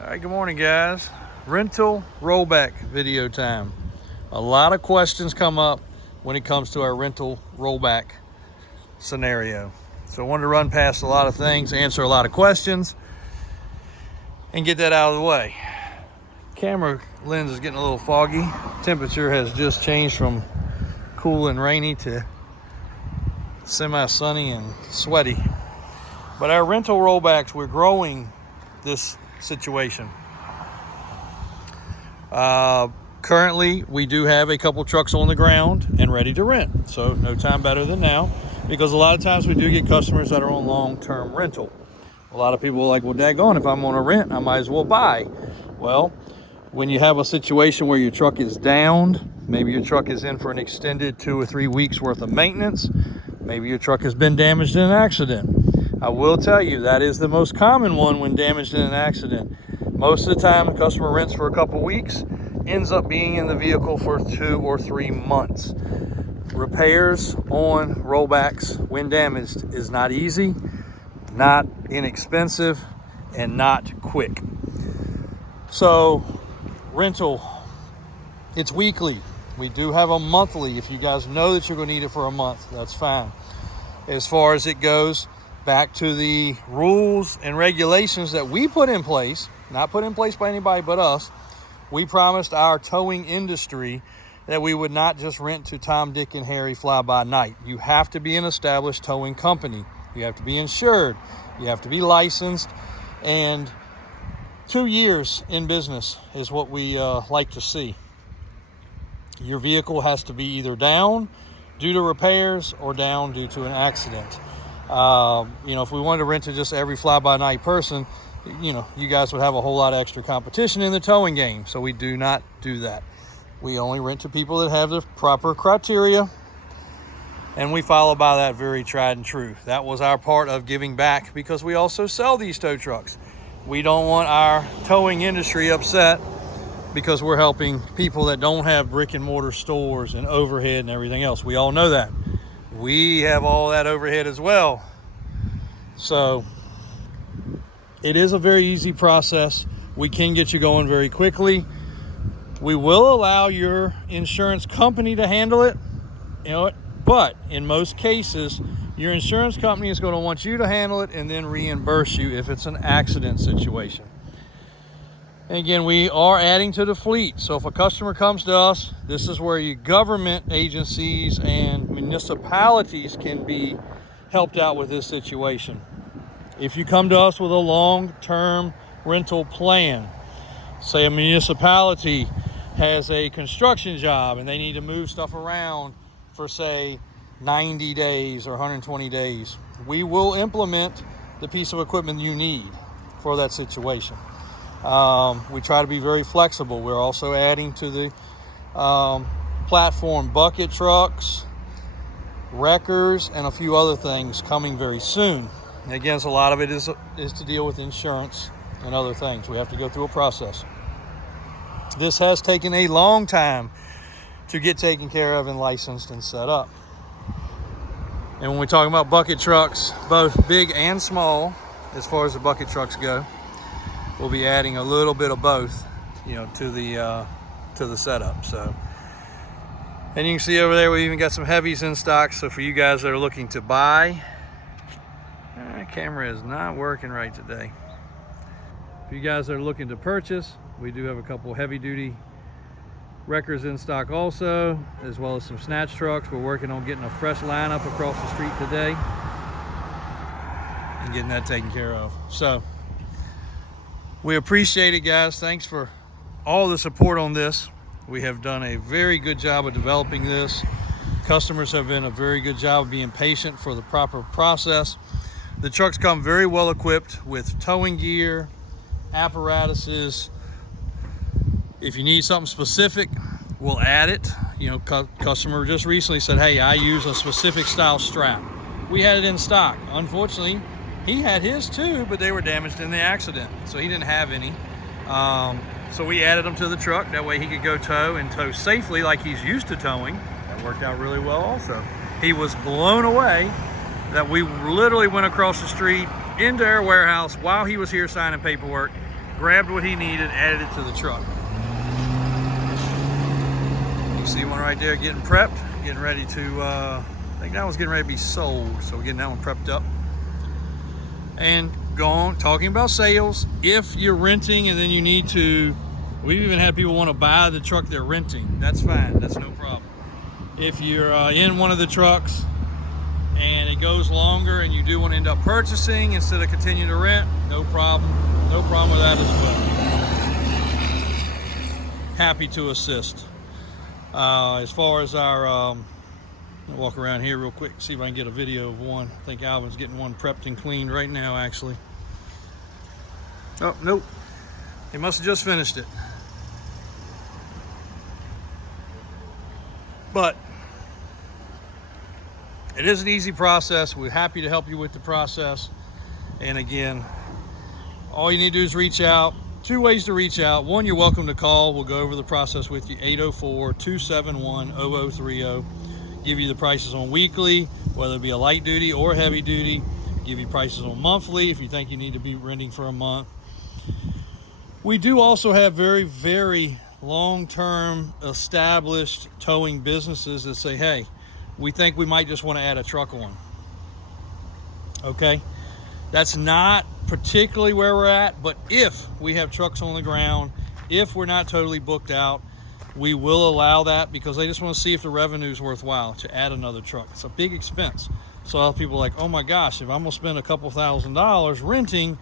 All right, good morning, guys. Rental rollback video time. A lot of questions come up when it comes to our rental rollback scenario. So I wanted to run past a lot of things, answer a lot of questions, and get that out of the way. Camera lens is getting a little foggy. Temperature has just changed from cool and rainy to semi-sunny and sweaty. But our rental rollbacks, we're growing this situation. Currently, we do have a couple trucks on the ground and ready to rent. So no time better than now, because a lot of times we do get customers that are on long-term rental. A lot of people are like, well, daggone, if I'm on a rent, I might as well buy. Well, when you have a situation where your truck is downed, maybe your truck is in for an extended 2 or 3 weeks worth of maintenance, maybe your truck has been damaged in an accident. I will tell you, that is the most common one when damaged in an accident. Most of the time, a customer rents for a couple weeks, ends up being in the vehicle for 2 or 3 months. Repairs on rollbacks when damaged is not easy, not inexpensive, and not quick. So, rental, it's weekly. We do have a monthly. If you guys know that you're going to need it for a month, that's fine. As far as it goes, back to the rules and regulations that we put in place, not put in place by anybody but us. We promised our towing industry that we would not just rent to Tom, Dick, and Harry fly by night. You have to be an established towing company. You have to be insured. You have to be licensed. And 2 years in business is what we like to see. Your vehicle has to be either down due to repairs or down due to an accident. If we wanted to rent to just every fly-by-night person, you guys would have a whole lot of extra competition in the towing game. So we do not do that. We only rent to people that have the proper criteria, and we follow by that very tried and true. That was our part of giving back, because we also sell these tow trucks. We don't want our towing industry upset because we're helping people that don't have brick and mortar stores and overhead and everything else. We all know that. We have all that overhead as well. So it is a very easy process. We can get you going very quickly. We will allow your insurance company to handle it, but in most cases, your insurance company is going to want you to handle it and then reimburse you if it's an accident situation. And again, we are adding to the fleet. So if a customer comes to us, this is where your government agencies and municipalities can be helped out with this situation. If you come to us with a long-term rental plan, say a municipality has a construction job and they need to move stuff around for, say, 90 days or 120 days, we will implement the piece of equipment you need for that situation. We try to be very flexible. We're also adding to the platform bucket trucks, wreckers, and a few other things coming very soon. And again, so a lot of it is to deal with insurance and other things. We have to go through a process. This has taken a long time to get taken care of and licensed and set up. And when we're talking about bucket trucks, both big and small, as far as the bucket trucks go, we'll be adding a little bit of both, to the setup. So, and you can see over there we even got some heavies in stock. So for you guys that are looking to buy, camera is not working right today. For you guys that are looking to purchase, we do have a couple heavy-duty wreckers in stock also, as well as some snatch trucks. We're working on getting a fresh lineup across the street today and getting that taken care of. So we appreciate it, guys. Thanks for all the support on this. We have done a very good job of developing this. Customers have been a very good job of being patient for the proper process. The trucks come very well equipped with towing gear, apparatuses. If you need something specific, we'll add it. Customer just recently said, hey, I use a specific style strap. We had it in stock. Unfortunately, he had his too, but they were damaged in the accident, so he didn't have any. So we added them to the truck. That way he could go tow and tow safely like he's used to towing. That worked out really well also. He was blown away that we literally went across the street into our warehouse while he was here signing paperwork grabbed what he needed, added it to the truck. You see one right there getting prepped, getting ready to, I think that one's getting ready to be sold. So we're getting that one prepped up. And gone, talking about sales, if you're renting and then you need to, we've even had people want to buy the truck they're renting. That's fine, that's no problem. If you're in one of the trucks and it goes longer and you do want to end up purchasing instead of continuing to rent, no problem with that as well. Happy to assist. As far as our, I'll walk around here real quick, see if I can get a video of one. I think Alvin's getting one prepped and cleaned right now, actually. Oh, nope. He must have just finished it. But it is an easy process. We're happy to help you with the process. And again, all you need to do is reach out. 2 ways to reach out. One, you're welcome to call. We'll go over the process with you. 804-271-0030. Give you the prices on weekly, whether it be a light duty or heavy duty. Give you prices on monthly if you think you need to be renting for a month. We do also have very, very long-term established towing businesses that say, hey, we think we might just want to add a truck on. Okay, that's not particularly where we're at, but if we have trucks on the ground, if we're not totally booked out, we will allow that because they just want to see if the revenue is worthwhile to add another truck. It's a big expense. So a lot of people are like, oh my gosh, if I'm gonna spend a couple $1,000s renting,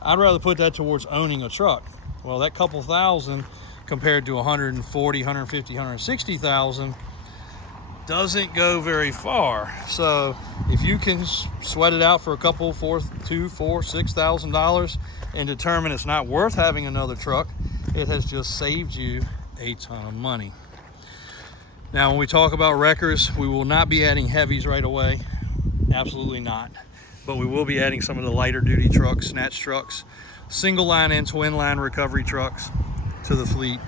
I'd rather put that towards owning a truck. Well, that couple thousand compared to 140, 150, 160,000 doesn't go very far. So if you can sweat it out for a couple, $6,000 and determine it's not worth having another truck, it has just saved you a ton of money. Now, when we talk about wreckers, we will not be adding heavies right away. Absolutely not. But we will be adding some of the lighter duty trucks, snatch trucks, single line and twin line recovery trucks to the fleet.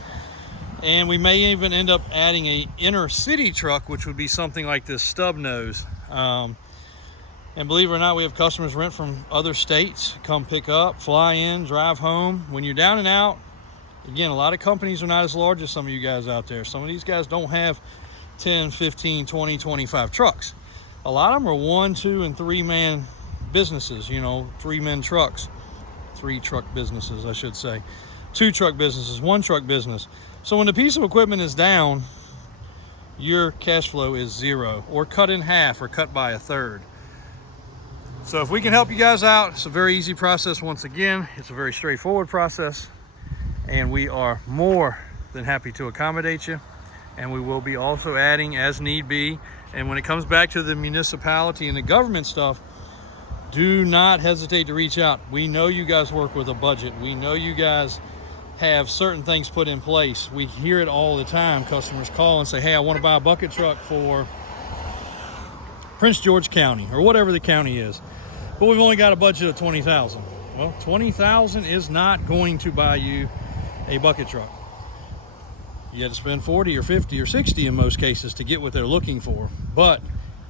And we may even end up adding a inner city truck, which would be something like this stub nose. And believe it or not, we have customers rent from other states, come pick up, fly in, drive home. When you're down and out, again, a lot of companies are not as large as some of you guys out there. Some of these guys don't have 10, 15, 20, 25 trucks. A lot of them are 1, 2, and 3 man businesses, 3-man trucks. 3 truck businesses, I should say. 2 truck businesses, 1 truck business. So when the piece of equipment is down, your cash flow is 0 or cut in half or cut by 1/3. So if we can help you guys out, it's a very easy process. Once again, it's a very straightforward process, and we are more than happy to accommodate you. And we will be also adding as need be. And when it comes back to the municipality and the government stuff, do not hesitate to reach out. We know you guys work with a budget. We know you guys have certain things put in place. We hear it all the time. Customers call and say, hey, I want to buy a bucket truck for Prince George County or whatever the county is, but we've only got a budget of $20,000. Well, $20,000 is not going to buy you a bucket truck. You had to spend 40 or 50 or 60 in most cases to get what they're looking for. But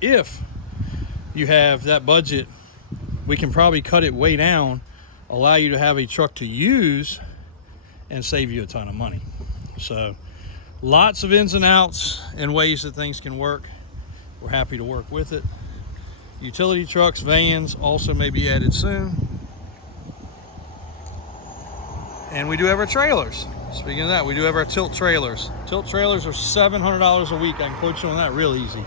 if you have that budget, we can probably cut it way down, allow you to have a truck to use, and save you a ton of money. So lots of ins and outs and ways that things can work. We're happy to work with it. Utility trucks, vans also may be added soon. And we do have our trailers. Speaking of that, we do have our tilt trailers. Tilt trailers are $700 a week. I can quote you on that real easy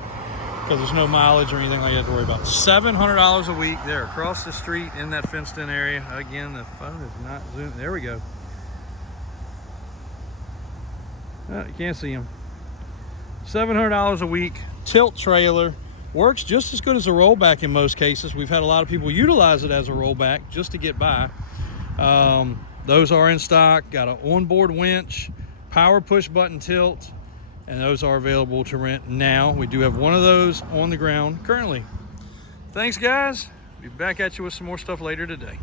because there's no mileage or anything like that to worry about. $700 a week. They're across the street in that fenced in area. Again, the phone is not zoomed. There we go. Oh, you can't see them. $700 a week. Tilt trailer. Works just as good as a rollback in most cases. We've had a lot of people utilize it as a rollback just to get by. Those are in stock, got an onboard winch, power push button tilt, and those are available to rent now. We do have one of those on the ground currently. Thanks, guys. Be back at you with some more stuff later today.